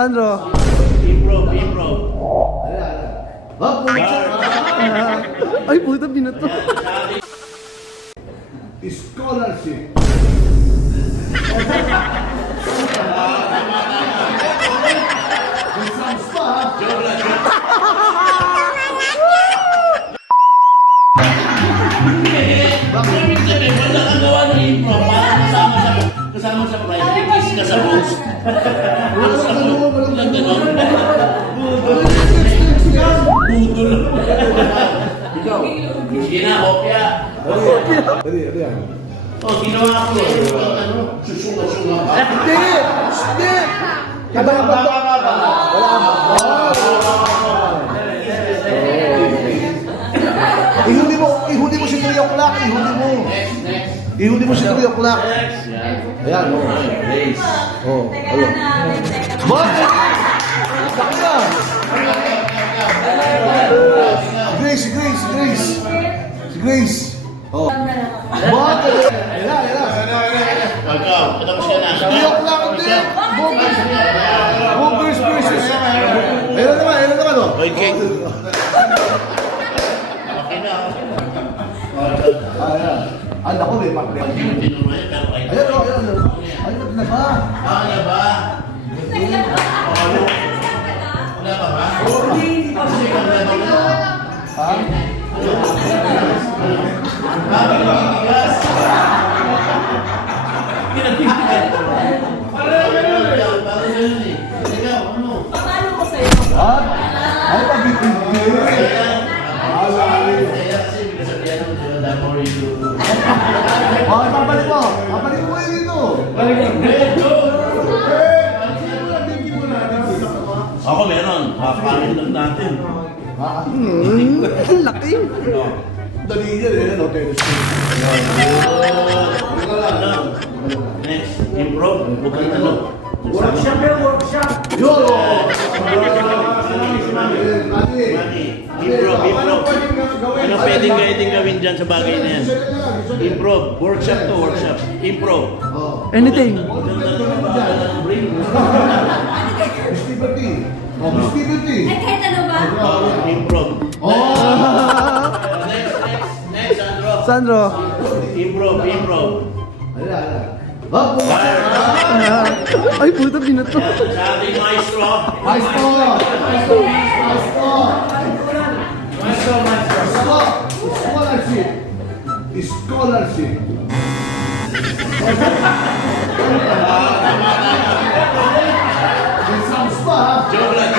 Sandro. Improve, improve. Ay, puta, binato. Scholarship. Wala kang gawa ng improve. Parang kasama sa private kiss ka sa host. Walang ganon. Budol. Ikaw. Ginahopya. Ano yan? Oh, ginawa ko. Susunga-sunga ka. Hindi! Hindi! Wala Ihuli mo si 3 o'clock, ihuli mo. Ihuli mo si 3 o'clock. Ayan, oh. Race. Oh, ayun. Bakit? Bakit? Grace, Grace, Grace. Si Grace. Oh. Bakit? Ayan. Ikaw, patapos ka na. 3 o'clock, hindi. Grace, Grace. Ayan naman, oh. Okay. Ayan. Anda ko, may pakli. Ayan, oh, ayan. Ayan na ba? Ano ba? Wala pa ba? Ha? Ha? Ay, pag-ibig. Oh, babalik mo. Babalik mo yun dito. Ako meron. Kakain lang natin. Ang laki. Dali niya eh, no? Next, improve. Huwag kang tanong. Workshop yan, workshop. Yo! Improve. Ano pwedeng gawin dyan sa bagay na yan? Improve. Workshop to workshop. Improve. Anything. Miss Liberty. Oh, Miss Liberty. Ay, kahit ano ba? Improve. Next, Sandro. Sandro. Improve. Ayan. Ay, puta, binato. Sa ating maestro. Maestro! Scholarship. Scholarship. May sounds pa, ha? Joke lang.